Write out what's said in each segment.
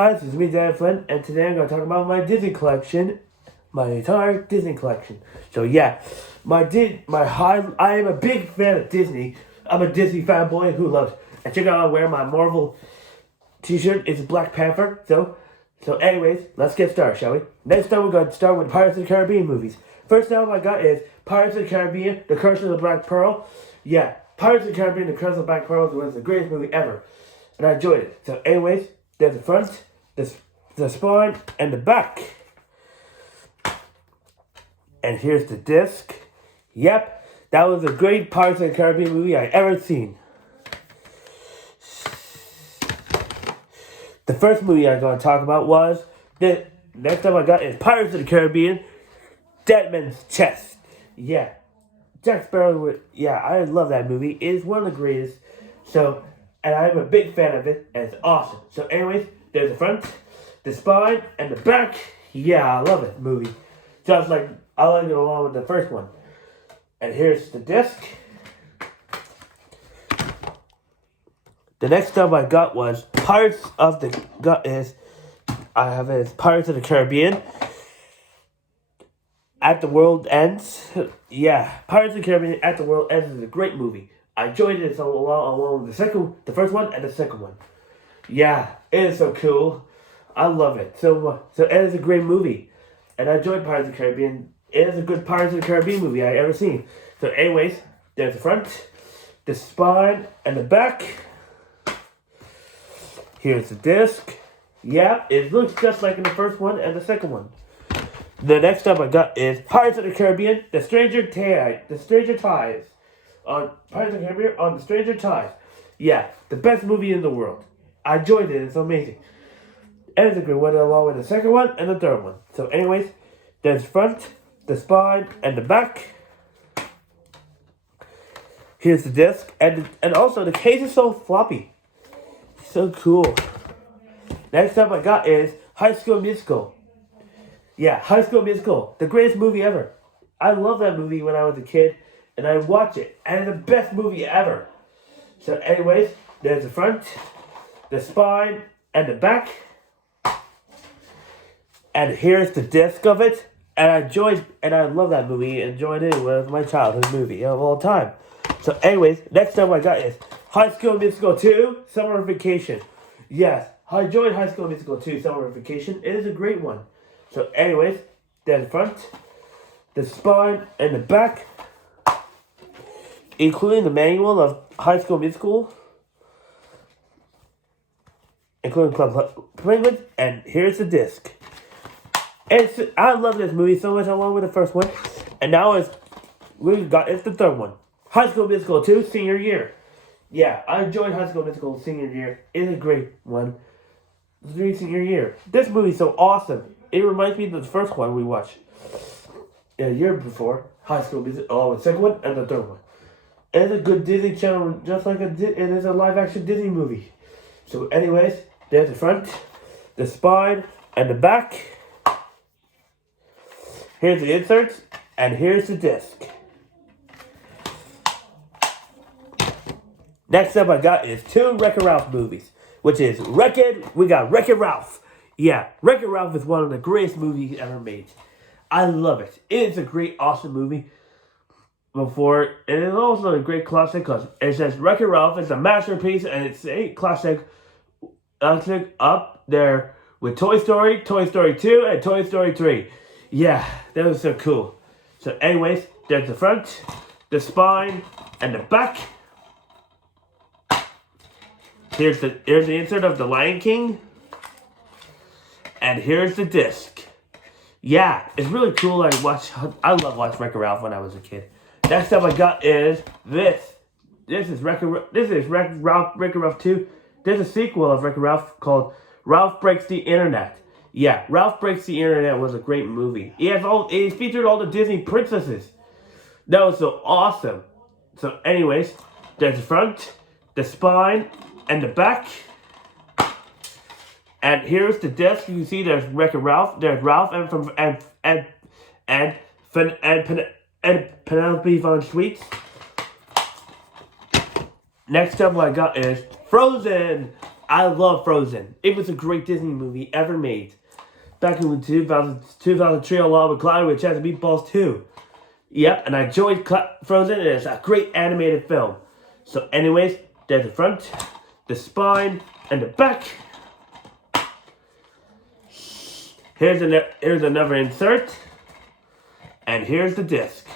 Hi, this is me, Dan Flynn, and today I'm going to talk about my Disney collection, my entire Disney collection. So yeah, I am a big fan of Disney. I'm a Disney fanboy who loves. And check out, I wear my Marvel T-shirt. It's Black Panther. So anyways, let's get started, shall we? Next up, we're going to start with Pirates of the Caribbean movies. First album I got is Pirates of the Caribbean: The Curse of the Black Pearl. Yeah, Pirates of the Caribbean: The Curse of the Black Pearl was the greatest movie ever, and I enjoyed it. So anyways, there's the front, the spine, and the back. And here's the disc. Yep, that was a great Pirates of the Caribbean movie I ever seen. The first movie I'm going to talk about was the next time I got is Pirates of the Caribbean: Dead Man's Chest. Yeah, Jack Sparrow. I love that movie. It is one of the greatest. So, and I'm a big fan of it, and it's awesome. So, anyways, there's the front, the spine, and the back. Yeah, I love it movie. Just like I like it along with the first one. And here's the disc. The next stuff I got was Pirates of the Caribbean: At the World Ends. Yeah, Pirates of the Caribbean: At the World Ends is a great movie. I enjoyed it along with the first one and the second one. Yeah, it is so cool. I love it so much. So it is a great movie, and I enjoyed Pirates of the Caribbean. It is a good Pirates of the Caribbean movie I ever seen. So, anyways, there's the front, the spine, and the back. Here's the disc. Yeah, it looks just like in the first one and the second one. The next up I got is Pirates of the Caribbean: The Stranger Ties. On Pirates of the Caribbean on The Stranger Ties. Yeah, the best movie in the world. I enjoyed it. It's amazing. And it's a good one along with the second one and the third one. So anyways, there's the front, the spine, and the back. Here's the disc. And also the case is so floppy. So cool. Next up I got is High School Musical. Yeah, High School Musical. The greatest movie ever. I love that movie when I was a kid. And I watch it. And it's the best movie ever. So anyways, there's the front, the spine, and the back. And here's the disc of it. And I love that movie. Enjoyed it. It was my childhood movie of all time. So anyways, next up I got is High School Musical 2, Summer Vacation. Yes, I enjoyed High School Musical 2, Summer Vacation. It is a great one. So anyways, there's the front, the spine, and the back, including the manual of High School Musical, including Club Penguin, and here's the disc. I love this movie so much along with the first one. And now it's the third one. High School Musical 2, Senior Year. Yeah, I enjoyed High School Musical Senior Year. It is a great one. Senior Year. This movie is so awesome. It reminds me of the first one we watched a year before. High School Musical, the second one and the third one. It's a good Disney Channel, just like it is a live-action Disney movie. So anyways, there's the front, the spine, and the back. Here's the inserts, and here's the disc. Next up I got is two Wreck-It Ralph movies, which is we got Wreck-It Ralph. Yeah, Wreck-It Ralph is one of the greatest movies ever made. I love it. It is a great, awesome movie. And it's also a great classic because it says Wreck-It Ralph is a masterpiece, and it's a classic up there with Toy Story, Toy Story 2, and Toy Story 3. Yeah, that was so cool. So anyways, there's the front, the spine, and the back. Here's the insert of The Lion King. And here's the disc. Yeah, it's really cool. I love watching Wreck-It Ralph when I was a kid. Next up I got is this. This is Wreck-It Ralph 2. There's a sequel of Wreck-It Ralph called Ralph Breaks the Internet. Yeah, Ralph Breaks the Internet was a great movie. It featured all the Disney princesses. That was so awesome. So anyways, there's the front, the spine, and the back. And here's the disc. You can see there's Wreck-It Ralph. There's Ralph and Penelope Von Sweets. Next up, what I got is Frozen. I love Frozen. It was a great Disney movie ever made. Back in 2003, along with Cloudy with Chance of Meatballs 2. Yep, and I enjoyed Frozen, and it's a great animated film. So anyways, there's the front, the spine, and the back. Here's another insert. And here's the disc.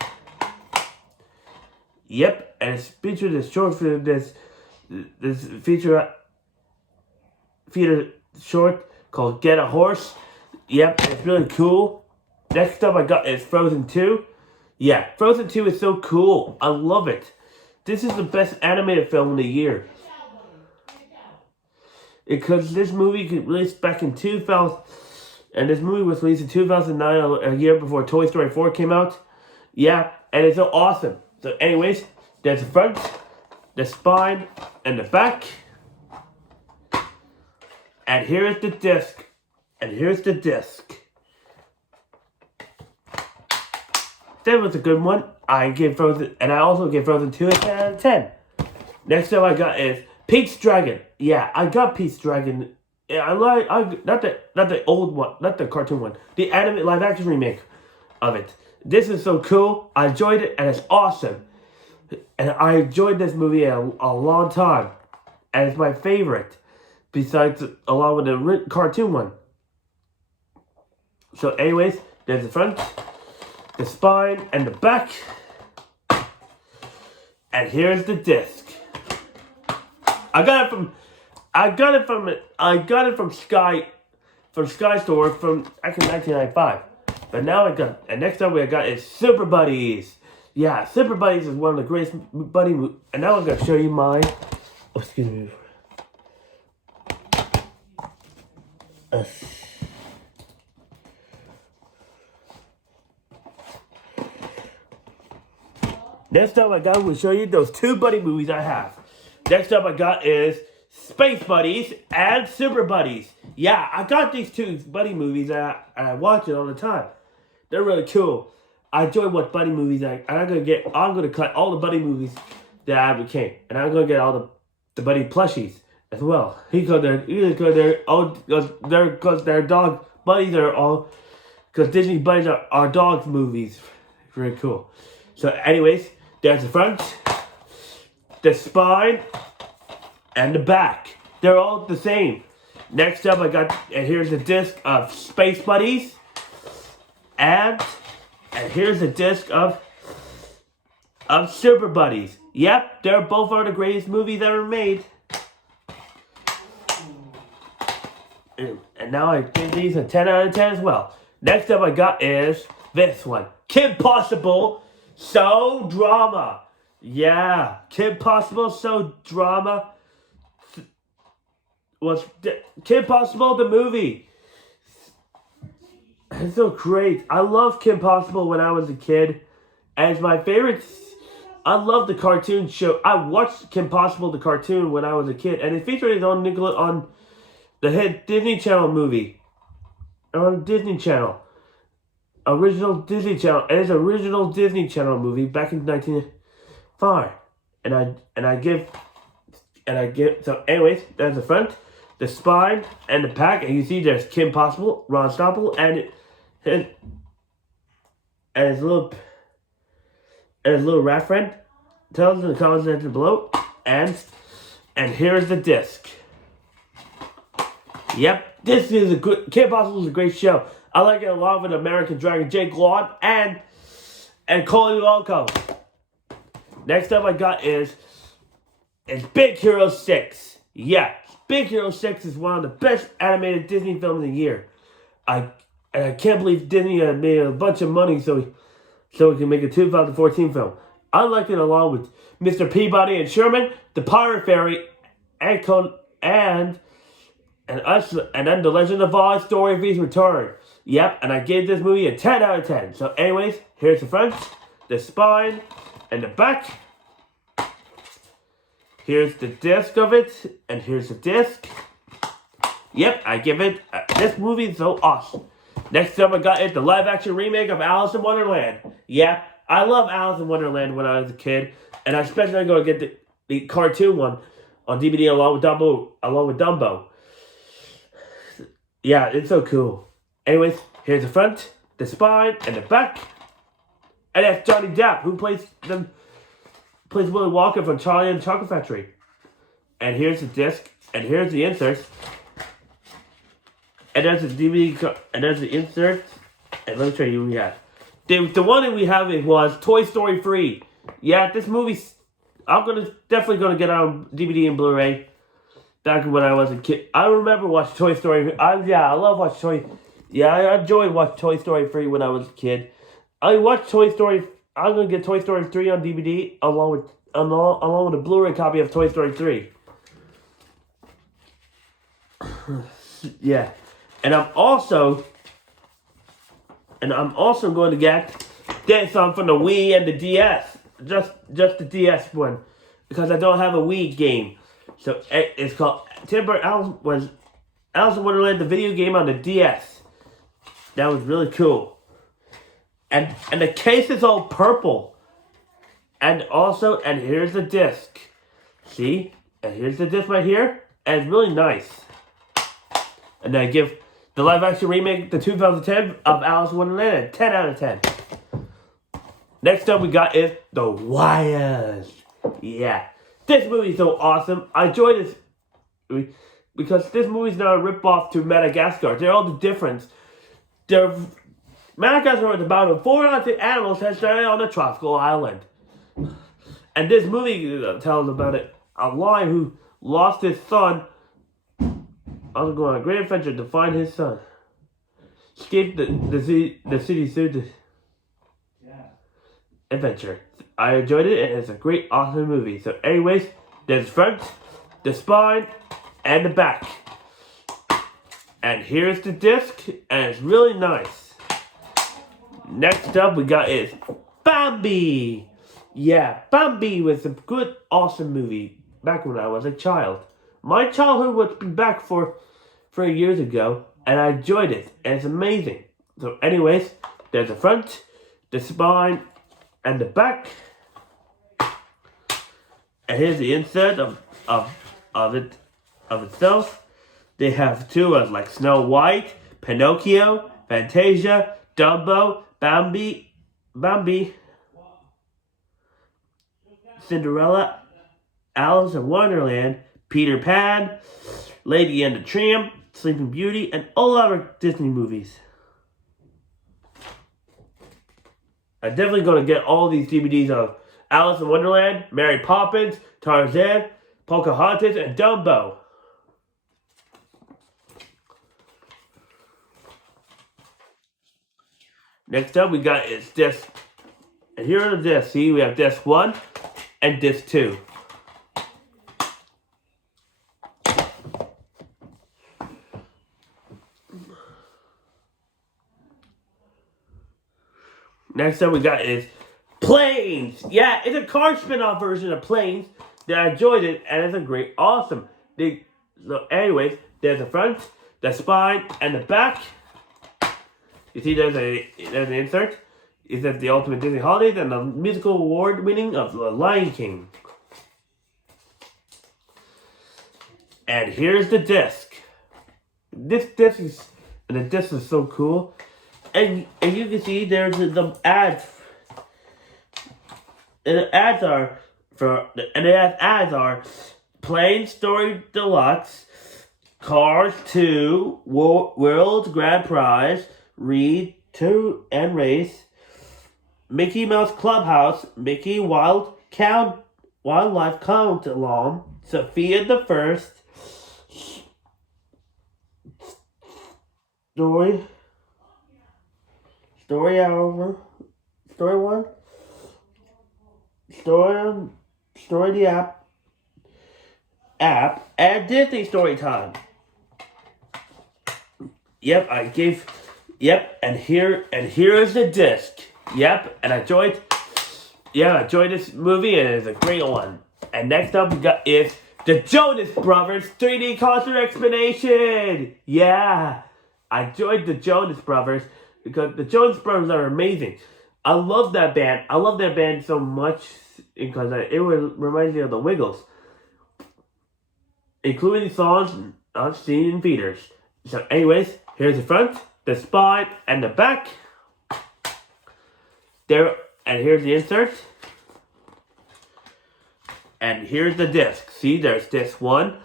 Yep, and it's featured this short for this feature short called Get a Horse. Yep, it's really cool. Next up I got is Frozen 2. Yeah, Frozen 2 is so cool. I love it. This is the best animated film of the year. Because this movie was released back in 2000, and this movie was released in 2009, a year before Toy Story 4 came out. Yeah, and it's so awesome. So anyways, there's the front, the spine, and the back. And here is the disc. And here's the disc. That was a good one. I also gave Frozen 2 a 10 out of 10. Next up I got is Pete's Dragon. Yeah, I got Pete's Dragon. Yeah, not the old one, not the cartoon one. The animated live action remake of it. This is so cool. I enjoyed it, and it's awesome. And I enjoyed this movie a long time, and it's my favorite, besides along with the cartoon one. So, anyways, there's the front, the spine, and the back. And here's the disc. I got it from Sky Store from back in 1995. But now and next up we got is Super Buddies. Yeah, Super Buddies is one of the greatest buddy movies. And now I'm gonna show you mine. Oh, excuse me. Next up I will show you those two buddy movies I have. Next up I got is Space Buddies and Super Buddies. Yeah, I got these two buddy movies and I watch it all the time. They're really cool. I enjoy what buddy movies I'm gonna cut all the buddy movies that I became, and I'm gonna get all the buddy plushies as well. Because their dog buddies are all, because Disney buddies are dogs movies. Very cool. So anyways, there's the front, the spine, and the back. They're all the same. Next up and here's the disc of Space Buddies. And here's a disc of Super Buddies. Yep, they're both the greatest movies ever made. And now I give these a 10 out of 10 as well. Next up I got is this one. Kim Possible, So Drama. Yeah, Kim Possible, So Drama. Was Kim Possible the movie. It's so great. I loved Kim Possible when I was a kid. And it's my favorite. I love the cartoon show. I watched Kim Possible the cartoon when I was a kid. And it featured on the hit Disney Channel movie. On Disney Channel. Original Disney Channel. And it's an original Disney Channel movie back in 1995. So anyways, there's the front, the spine, and the back. And you see there's Kim Possible, Ron Stoppel, and his little rat friend. Tell us in the comments section below. And here's the disc. Yep, this is Kim Possible is a great show. I like it along with American Dragon, Jake Long, and Colin Loco. Next up I got is Big Hero 6. Yeah, Big Hero 6 is one of the best animated Disney films of the year. I can't believe Disney made a bunch of money so we can make a 2014 film. I like it along with Mr. Peabody and Sherman, The Pirate Fairy, and then The Legend of Oz, Story of His Return. Yep, and I gave this movie a 10 out of 10. So anyways, here's the front, the spine, and the back. Here's the disc of it, and here's the disc. Yep, I give it, this movie is so awesome. Next up I got the live action remake of Alice in Wonderland. Yeah, I love Alice in Wonderland when I was a kid, and I especially going to get the cartoon one on DVD along with Dumbo. Yeah, it's so cool. Anyways, here's the front, the spine, and the back. And that's Johnny Depp, who plays Willy Wonka from Charlie and the Chocolate Factory. And here's the disc, and here's the inserts. And there's the DVD, and there's the inserts. And let me show you what we have. The one that we have was Toy Story 3. Yeah, this movie, definitely gonna get on DVD and Blu-ray. Back when I was a kid, I remember watching Toy Story. I love watching Toy. Yeah, I enjoyed watching Toy Story 3 when I was a kid. I watched Toy Story. I'm gonna get Toy Story 3 on DVD along with a Blu-ray copy of Toy Story 3. Yeah, and I'm also going to get this on from the Wii and the DS. Just the DS one, because I don't have a Wii game. So it's called Alice in Wonderland, the video game on the DS. That was really cool. And the case is all purple. And here's the disc. See? And here's the disc right here. And it's really nice. And I give the live action remake, the 2010 of Alice in Wonderland, a 10 out of 10. Next up we got is The Wires. Yeah. This movie is so awesome. I enjoy this movie because this movie is not a ripoff to Madagascar. They're all the difference. Madagascar is about 400 animals that started on a tropical island. And this movie tells about a lion who lost his son. I was going on a great adventure to find his son. Escape the city soon. Adventure. I enjoyed it, and it's a great, awesome movie. So anyways, there's the front, the spine, and the back. And here's the disc, and it's really nice. Next up we got is Bambi. Yeah, Bambi was a good, awesome movie back when I was a child. My childhood was back for years ago, and I enjoyed it, and it's amazing. So anyways, there's the front, the spine, and the back. And here's the insert of itself. They have two of like Snow White, Pinocchio, Fantasia, Dumbo, Bambi, Cinderella, Alice in Wonderland, Peter Pan, Lady and the Tramp, Sleeping Beauty, and all other Disney movies. I'm definitely going to get all these DVDs of Alice in Wonderland, Mary Poppins, Tarzan, Pocahontas, and Dumbo. Next up we got is disc. And here are the discs. See, we have disc 1 and disc 2. Next up we got is Planes. Yeah, it's a car spin-off version of Planes that I enjoyed it, and it's a great, awesome. So anyways, there's the front, the spine, and the back. You see there's an insert. It says The Ultimate Disney Holidays and the musical award winning of The Lion King. And here's the disc. The disc is so cool. And you can see there's the ads. And the ads are Plane Story Deluxe, Cars 2, World Grand Prize, Read 2 and Race, Mickey Mouse Clubhouse, Mickey Wildlife Count Along, Sophia the First, Story Hour, Story One, Story the app, and Disney Story Time. Yep, and here is the disc. Yep, and I enjoyed this movie, and it's a great one. And next up we got is the Jonas Brothers 3D concert explanation. Yeah, I enjoyed the Jonas Brothers because the Jonas Brothers are amazing. I love that band. I love that band so much because it reminds me of the Wiggles. including songs not seen in theaters. So anyways, here's the front, the spine, and the back. There, and here's the insert. And here's the disc. See, there's disc 1,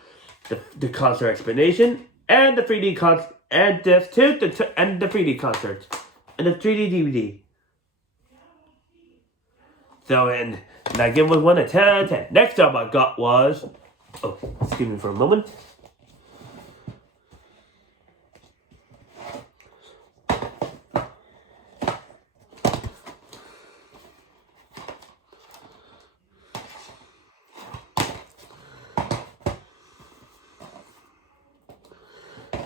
the concert explanation, and the 3D concert, and disc 2, and the 3D concert, and the 3D DVD. So, and I give one a 10 out of 10. Next up I got was, excuse me for a moment.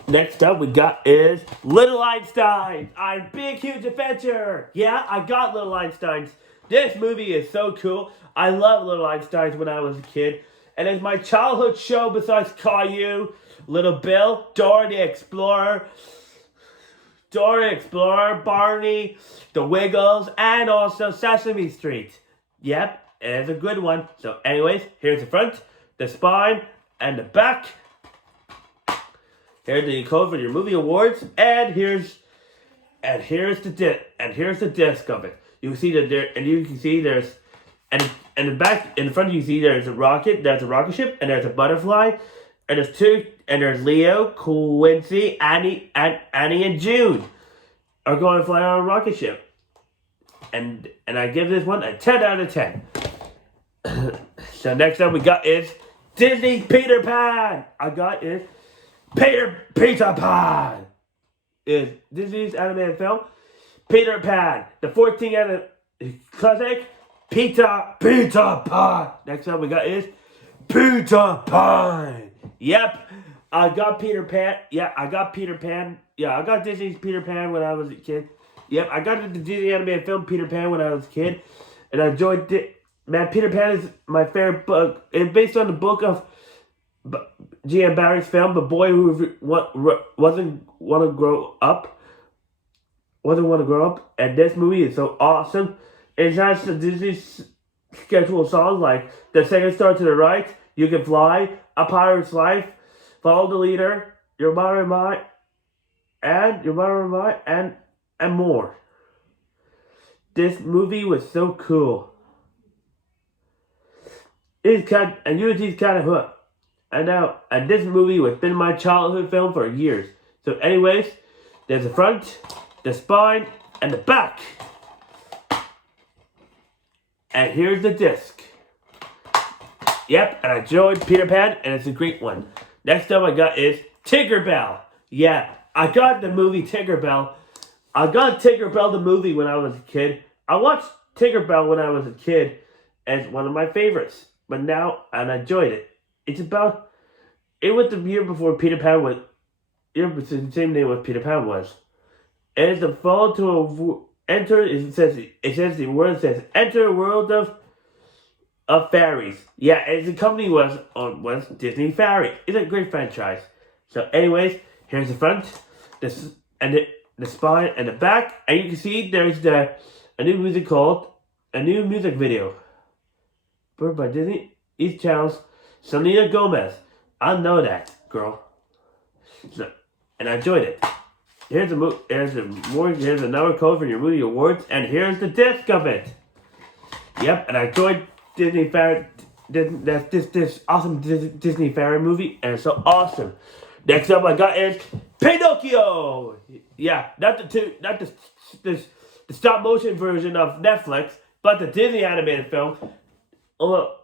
Next up we got is Little Einstein, our big huge adventure. Yeah, I got Little Einsteins. This movie is so cool. I love Little Einsteins when I was a kid. And it's my childhood show besides Caillou, Little Bill, Dora the Explorer, Barney, The Wiggles, and also Sesame Street. Yep, it's a good one. So anyways, here's the front, the spine, and the back. Here's the code for your movie awards, and here's the disc of it. You can see that there, and you can see there's, and in the back, in front of you see there's a rocket ship, and there's a butterfly, and there's Leo, Quincy, Annie, and June are going to fly on a rocket ship, and I give this one a 10 out of 10. So next up we got is Disney Peter Pan. I got is Peter Pan is Disney's animated film. Peter Pan, the 14th classic. Peter Pan. Next up we got is Peter Pan. Yep, I got Peter Pan. Yeah, I got Peter Pan. Yeah, I got Disney's Peter Pan when I was a kid. Yep, I got the Disney animated film Peter Pan when I was a kid, and I enjoyed it. Man, Peter Pan is my favorite book. It's based on the book of G.M. Barrie's film, The Boy Who Wasn't Want to Grow Up. And this movie is so awesome. It has the Disney schedule songs like The Second Star to the Right, You Can Fly, A Pirate's Life, Follow the Leader, Your Mother and Mine, and more. This movie was so cool. And Unity's kind of hooked. And this movie has been my childhood film for years. So anyways, there's the front, the spine, and the back. And here's the disc. Yep, and I enjoyed Peter Pan, and it's a great one. Next up I got is Tinkerbell. Yeah, I got the movie Tinkerbell. I got Tinkerbell the movie when I was a kid. I watched Tinkerbell when I was a kid as one of my favorites. But now, and I enjoyed it. It was the year before Peter Pan was, it's the same name as Peter Pan was. And it's the fall to enter, the word says, enter a world of fairies. Yeah, and the company was Disney Fairy. It's a great franchise. So anyways, here's the front, the spine, and the back. And you can see there's a new music video. Brought by Disney, East Channel's Selena Gomez. I know that, girl. So, and I enjoyed it. Here's another code for your movie awards, and here's the disc of it. Yep, and I enjoyed Disney Fairy. This awesome Disney Fairy movie, and it's so awesome. Next up, I got is Pinocchio. Yeah, not the stop motion version of Netflix, but the Disney animated film. Oh,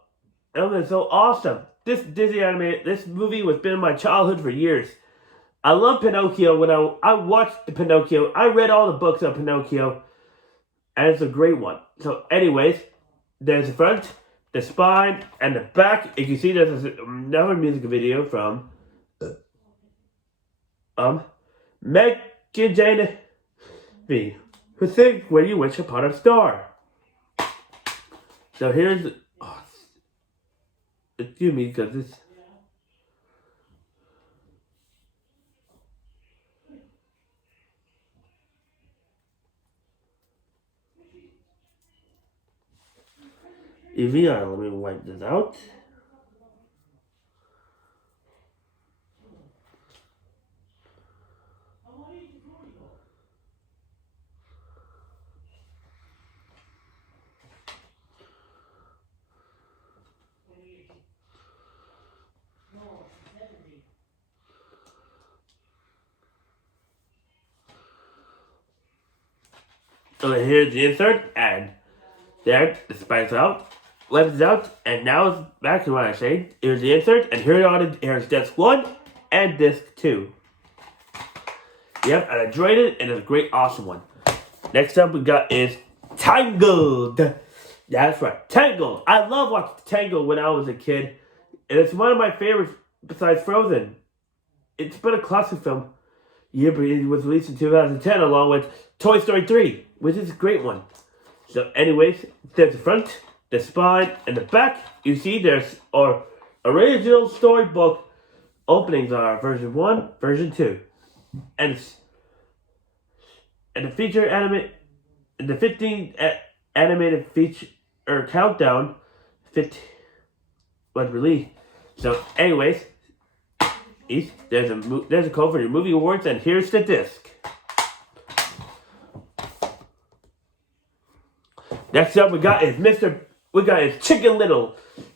it was so awesome. This movie has been in my childhood for years. I love Pinocchio. When I watched the Pinocchio, I read all the books of Pinocchio, and it's a great one. So anyways, there's the front, the spine, and the back. You can see there's another music video from Megan Jane V, who sings When You Wish Upon a Star. So here's excuse me, because this. EVR, let me wipe this out. So here's the insert, and there, the spikes out, weapons out, and now it's back to what I say. Here's the insert, and here's disc 1 and disc 2. Yep, and I enjoyed it, and it's a great, awesome one. Next up we got is Tangled. That's right, Tangled. I love watching Tangled when I was a kid, and it's one of my favorites besides Frozen. It's been a classic film. Yeah, but it was released in 2010 along with Toy Story 3, which is a great one. So anyways, there's the front, the spine, and the back. You see there's our original storybook openings are version 1, version 2. And the feature animate, the 15 animated feature or countdown 15 was released. So anyways, there's a code for your movie awards, and here's the disc. Next up, we got is Chicken Little.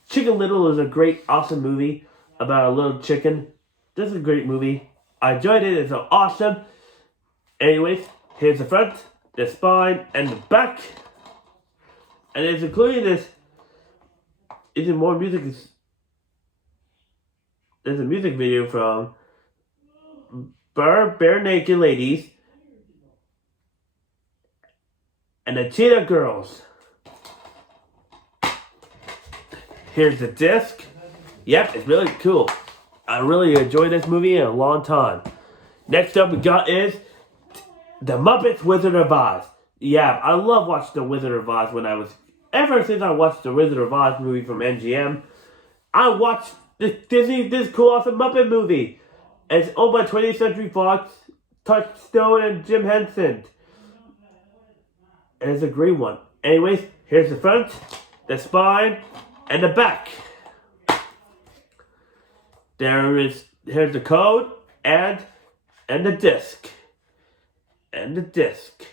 Chicken Little is a great, awesome movie about a little chicken. This is a great movie. I enjoyed it. It's awesome. Anyways, here's the front, the spine, and the back, and it's including this. Isn't more music? There's a music video from Bare Naked Ladies and the Cheetah Girls. Here's the disc. Yep, it's really cool. I really enjoyed this movie in a long time. Next up we got is The Muppets Wizard of Oz. Yeah, I love watching The Wizard of Oz ever since I watched the Wizard of Oz movie from MGM. I watched this cool awesome Muppet movie. It's owned by 20th Century Fox, Touchstone, and Jim Henson. And it's a great one. Anyways, here's the front, the spine, and the back. Here's the code and the disc. And the disc.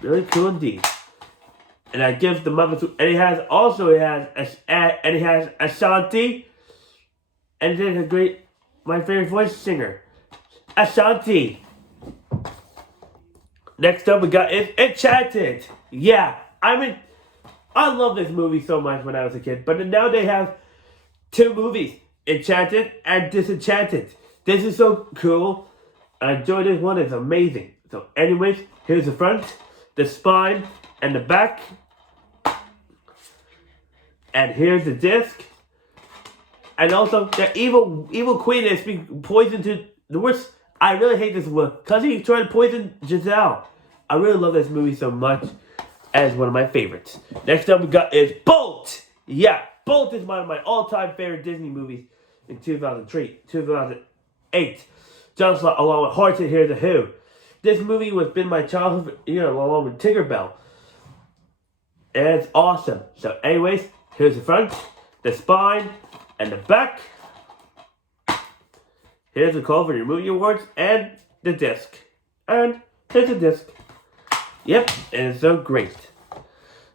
Really cool indeed. And I give the Muppets, and it has Ashanti, and it's my favorite voice singer, Ashanti. Next up we got is Enchanted. Yeah, I love this movie so much when I was a kid, but now they have 2 movies, Enchanted and Disenchanted. This is so cool. I enjoy this one, it's amazing. So anyways, here's the front, the spine, and the back. And here's the disc. And also, the evil queen is being poisoned to the worst. I really hate this one, because he's trying to poison Giselle. I really love this movie so much, as one of my favorites. Next up we got is Bolt. Yeah, Bolt is one of my all-time favorite Disney movies in 2008. Just along with Horse and Hear the Who. This movie has been my childhood, along with Tinkerbell. And it's awesome. So anyways, here's the front, the spine, and the back. Here's the call for your movie awards and the disc. And here's the disc. Yep, and it's so great.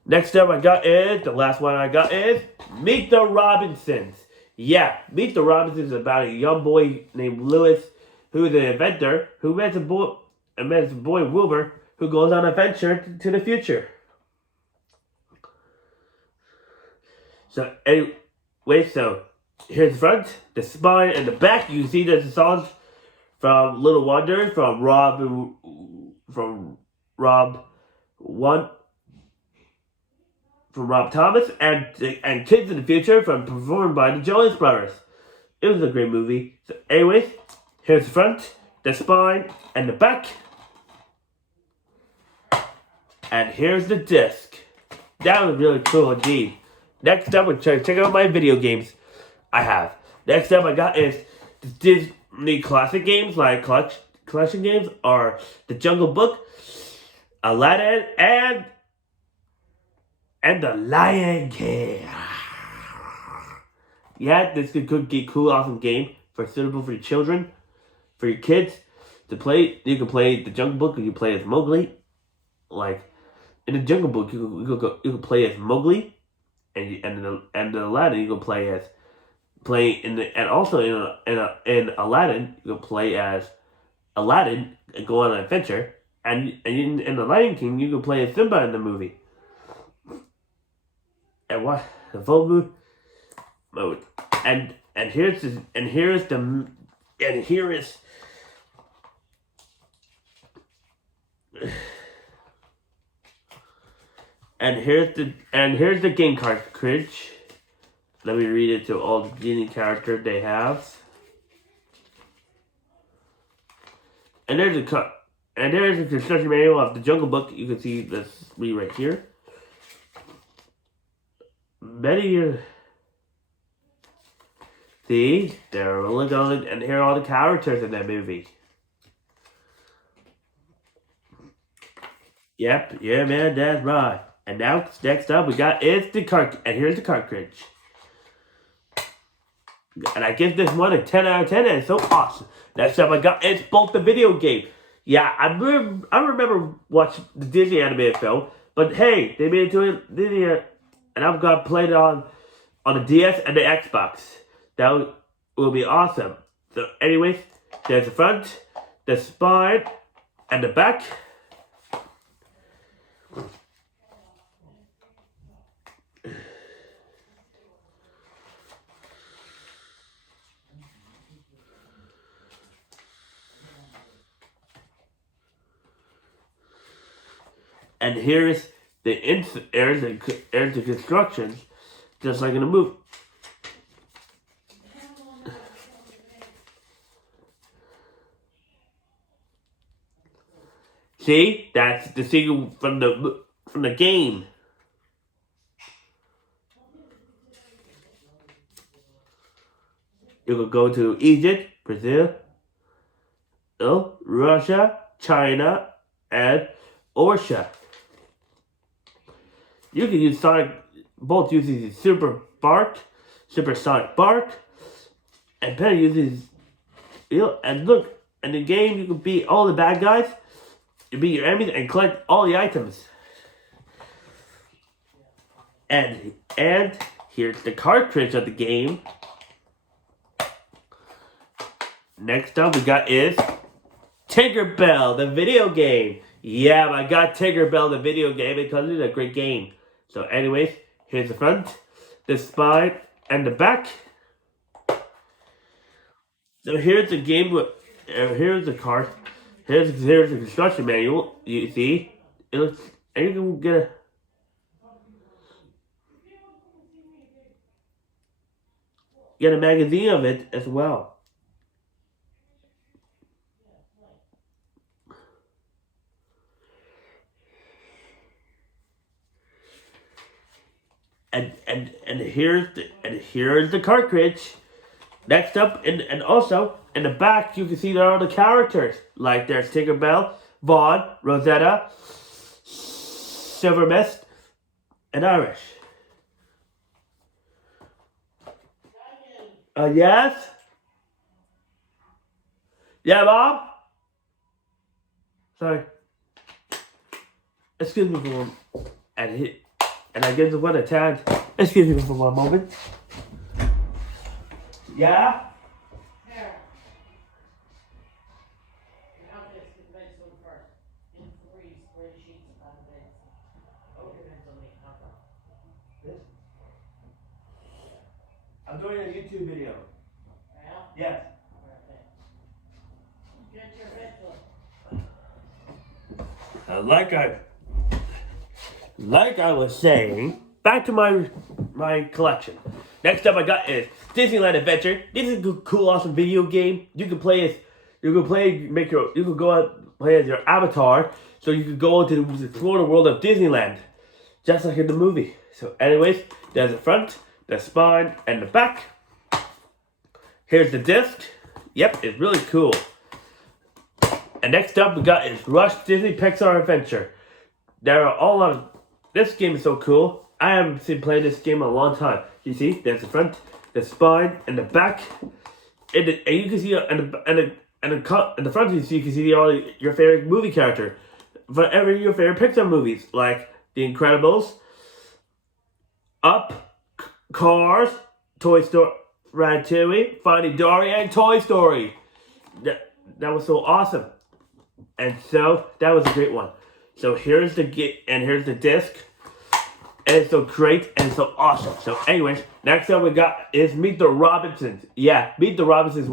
Next up the last one I got is Meet the Robinsons. Yeah, Meet the Robinsons is about a young boy named Lewis who is an inventor who meets a boy Wilbur who goes on an adventure to the future. So anyway, so here's the front, the spine, and the back. You see there's the songs from Little Wonder, from Rob Thomas, and Kids in the Future performed by the Jonas Brothers. It was a great movie. So anyways, here's the front, the spine, and the back. And here's the disc. That was really cool indeed. Next up, we're trying to check out my video games I have. Next up I got is the Disney classic games, like collection games, are The Jungle Book, Aladdin, and The Lion King. Yeah, this could be a cool, awesome game suitable for your children, for your kids to play. You can play The Jungle Book, and you play as Mowgli. Like in The Jungle Book, you can play as Mowgli, and the Aladdin you can play in Aladdin you can play as Aladdin and go on an adventure. And in the Lion King, you can play as Simba in the movie. And what the full mode. And here is here's the game cartridge. Let me read it to all the Disney characters they have. And there's a construction manual of the Jungle Book. You can see this me right here. See, they're really on, and here are all the characters in that movie. Yep, yeah, man, that's right. And now, next up, we got here's the cartridge. And I give this one a 10 out of 10, and it's so awesome. Next up, I got it's both the video game. Yeah, I remember watching the Disney animated film, but hey, they made it to a Disney, and I've got played it on the DS and the Xbox. That will be awesome. So, anyways, there's the front, the spine, and the back. And here's the constructions, just like in the movie. See, that's the sequel from the game. You could go to Egypt, Brazil, Russia, China, and Russia. You can use both uses supersonic bark, and Penny uses, and look, in the game you can beat all the bad guys, you beat your enemies, and collect all the items. And here's the cartridge of the game. Next up we got is Tinkerbell, the video game. Yeah, I got Tinkerbell, the video game, because it's a great game. So anyways, here's the front, the spine, and the back. So here's the game, here's the card, here's the construction manual, you see. It looks, and you can get a magazine of it as well. And here's the cartridge. Next up, and also in the back you can see there are the characters. Like there's Tinkerbell, Vaughn, Rosetta, Silver Mist, and Irish. Yes? Yeah, Bob? Sorry. Excuse me for one. And I give the one a tag. Excuse me for one moment. Yeah? Here. Now this is the next one first. In 3 spreadsheets on this. Documents on the cover. This? I'm doing a YouTube video. Yeah? Yes. Okay. Get your pencil. Like I was saying, back to my collection. Next up I got is Disneyland Adventure. This is a cool, awesome video game. You can go out play as your avatar, so you can go into explore the world of Disneyland, just like in the movie. So, anyways, there's the front, the spine, and the back. Here's the disc. Yep, it's really cool. And next up we got is Rush Disney Pixar Adventure. There are all of this game is so cool. I haven't been playing this game in a long time. You see, there's the front, the spine, and the back. And you can see in the front you can see all your favorite movie character, whatever your favorite Pixar movies, like The Incredibles, Up, Cars, Toy Story, Ratatouille, Finding Dory, and Toy Story. That was so awesome. And so that was a great one. So here's the here's the disc. And it's so great and it's so awesome. So anyways, next up we got is Meet the Robinsons. Yeah, Meet the Robinsons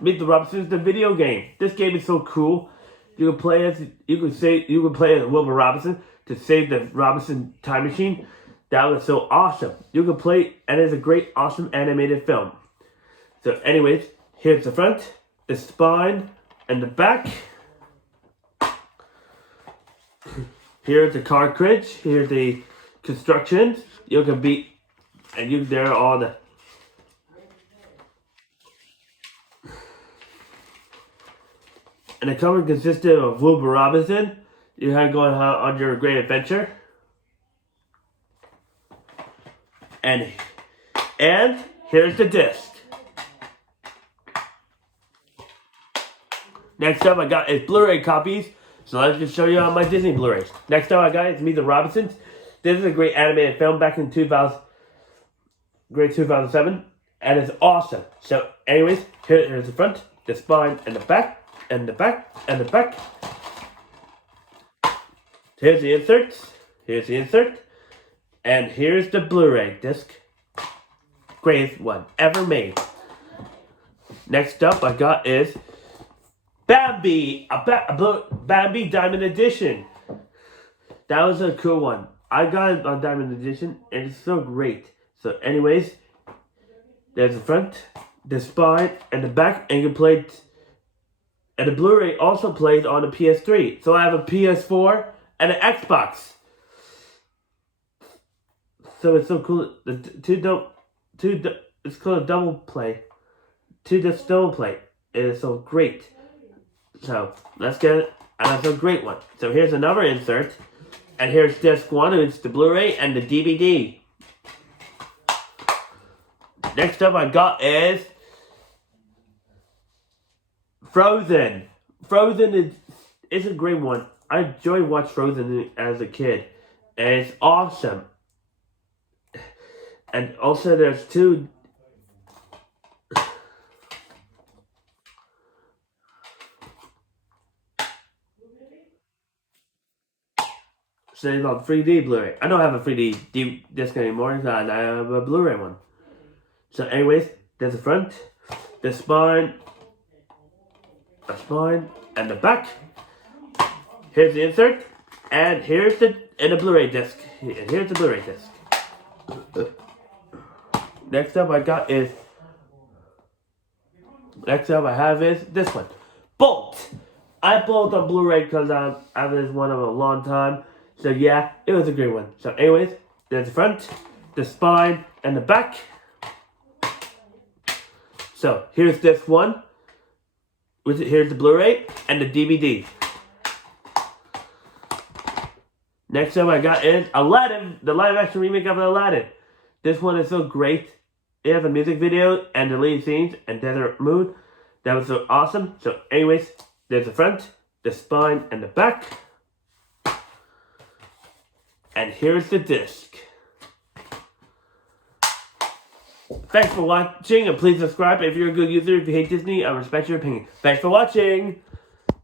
Meet the Robinsons, the video game. This game is so cool. You can play as Wilbur Robinson to save the Robinson time machine. That was so awesome. You can play, and it's a great, awesome animated film. So anyways, here's the front, the spine, and the back. Here's the cartridge. Here's the constructions. You can beat, and there are all the. And the cover consisted of Wilbur Robinson. You had going on your great adventure. And here's the disc. Next up I got is Blu-ray copies. So let's just show you on my Disney Blu-rays. Next up I got is Meet the Robinsons. This is a great animated film back in 2007. And it's awesome. So anyways, here's the front, the spine, and the back, and the back, and the back. Here's the inserts. Here's the insert. And here's the Blu-ray disc. Greatest one ever made. Next up I got is Bambi. Bambi Diamond Edition. That was a cool one. I got it on Diamond Edition and it's so great. So anyways, there's the front, the spine, and the back, and you can play and the Blu-ray also plays on the PS3. So I have a PS4 and an Xbox. So it's so cool. It's called a double play. Two-disc double play. It is so great. So let's get it. And that's a great one. So here's another insert. And here's disc 1, it's the Blu-ray and the DVD. Next up I got is Frozen. Frozen is a great one. I enjoyed watching Frozen as a kid. And it's awesome. And also there's two. So it's on 3D Blu-ray. I don't have a 3D disc anymore, so I have a Blu-ray one. So anyways, there's the front, the spine, and the back. Here's the insert, and here's the Blu-ray disc. And here's the Blu-ray disc. Next up I have is this one, Bolt. I bought on Blu-ray because I've had this one of a long time. So yeah, it was a great one. So anyways, there's the front, the spine, and the back. So here's this one. Here's the Blu-ray and the DVD. Next up I got is Aladdin, the live-action remake of Aladdin. This one is so great. It has a music video and deleted scenes and Desert Moon. That was so awesome. So anyways, there's the front, the spine, and the back. And here's the disc. Thanks for watching, and please subscribe if you're a good user. If you hate Disney, I respect your opinion. Thanks for watching!